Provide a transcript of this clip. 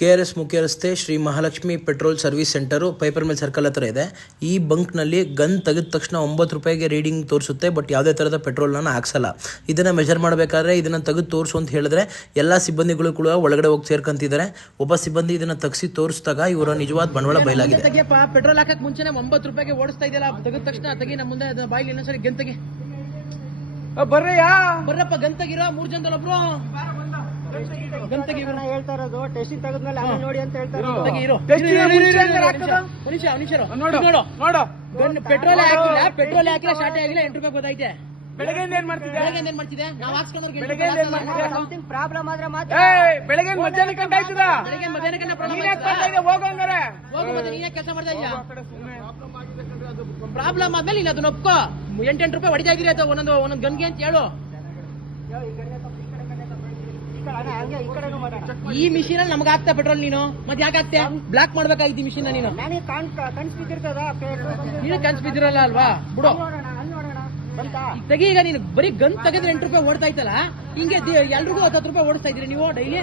KRS ಮುಖ್ಯ ರಸ್ತೆ Shri Mahalakshmi petrol service centre Piper mill circle ಹತ್ರ ಇದೆ. ಈ ಬಂಕ್ನಲ್ಲಿ ಗನ್ ತೆಗೆದ ತಕ್ಷಣ 9 ರೂಪಾಯಿಗೆ ರೀಡಿಂಗ್ ತೋರಿಸುತ್ತೆ. ಬಟ್ ಯಾವುದೇ ಥರದ ಪೆಟ್ರೋಲ್ನ ಹಾಕ್ಸಲ್ಲ. ಇದನ್ನು ಮೆಜರ್ ಮಾಡಬೇಕಾದ್ರೆ ಇದನ್ನು ತೆಗೆದು ತೋರಿಸು ಅಂತ ಹೇಳಿದ್ರೆ ಎಲ್ಲ ಸಿಬ್ಬಂದಿಗಳು ಕೂಡ ಒಳಗಡೆ ಹೋಗಿ ಸೇರ್ಕೊಂತಿದ್ದಾರೆ. ಒಬ್ಬ ಸಿಬ್ಬಂದಿ ಇದನ್ನು ತೆಗೆಸಿ ತೋರಿಸಿದಾಗ ಇವರ ನಿಜವಾದ ಬಂಡವಾಳ ಬಯಲಾಗಿದೆ. ಪೆಟ್ರೋಲ್ ಹಾಕಕ್ಕೆ ಮುಂಚೆನೆ 9 ರೂಪಾಯಿಗೆ ಓಡಿಸ್ತಾ ಇದೆಯಲ್ಲ, ತೆಗೆದ ತಕ್ಷಣ ತೆಗಿ ನಮ್ಮ ಮುಂದೆ ಬಾಯಿಲಿ ಇನ್ನೊಂದ್ಸರಿ ಗನ್ ತೆಗಿ. ಬರ್ರಪ್ಪ ಗನ್ ತೆಗಿರೋ, 3 ಜನದಲ್ಲಿ ಒಬ್ರು ಗನ್ ತೆಗಿ. ಹೇಳ್ತಾ ಇರೋದು ಟೆಸ್ಟಿಂಗ್ ತೆಗೆದ್ಮೇಲೆ ಆಮೇಲೆ ನೋಡಿ ಅಂತ ಹೇಳ್ತಾರೆ. ಪೆಟ್ರೋಲ್ ಹಾಕಿಲ್ಲ, ಪೆಟ್ರೋಲ್ ಹಾಕಿಲ್ಲ, ಸ್ಟಾರ್ಟ್ ಆಗಿಲ್ಲ, 8 ರೂಪಾಯಿ ಗೊತ್ತೈತೆ. ಬೆಳಗ್ಗೆ ಏನ್ ಮಾಡ್ತಿದೆ ನಾವು ಹಾಕ್ಸ್ಕೊಂಡ್ರೆ ಸಮಥಿಂಗ್ ಪ್ರಾಬ್ಲಮ್ ಆದ್ರೆ ಮಾತ್ರ ಬೆಳಗ್ಗೆ ಮಧ್ಯಾಹ್ನ ಕಂಡ ಆಯ್ತದ. ಬೆಳಗ್ಗೆ ಮಧ್ಯಾಹ್ನ ಹೋಗಂಗಾರೆ ಮತ್ತೆ ನೀನೇ ಕೆಲಸ ಮಾಡ್ತಾ ಇದೀಯ. ಪ್ರಾಬ್ಲಮ್ ಆದ್ಮೇಲೆ ಇಲ್ಲ ಅದನ್ನ ಒಪ್ಕೋ. 8 ರೂಪಾಯಿ ಹೊಡಿತಾ ಇದೀರಿ ಅಥವಾ ಒಂದೊಂದು ಗನ್ಗೆ ಅಂತ ಹೇಳು. ಈ ಮಿಷಿನ್ ಅಲ್ಲಿ ನಮ್ಗೆ ಆಗ್ತಾ ಪೆಟ್ರೋಲ್, ನೀನು ಮತ್ತೆ ಯಾಕೆ ಆಗ್ತೇ? ಬ್ಲಾಕ್ ಮಾಡ್ಬೇಕಾಗಿತ್ತು ಈ ಮಿಷಿನ್ ನೀನು. ನೀನು ಕನ್ಸ್ ಬಿದ್ದಿರಲ್ಲ ಅಲ್ವಾ, ಬಿಡು ತೆಗಿ. ಈಗ ನೀನು ಬರೀ ಗನ್ ತೆಗೆದ್ರೆ 8 ರೂಪಾಯಿ ಓಡ್ತಾ ಇತ್ತಲ್ಲ, ಹಿಂಗೆ ಎಲ್ರಿಗೂ 10 ರೂಪಾಯಿ ಓಡಿಸ್ತಾ ಇದೀರಿ ನೀವು ಡೈಲಿ.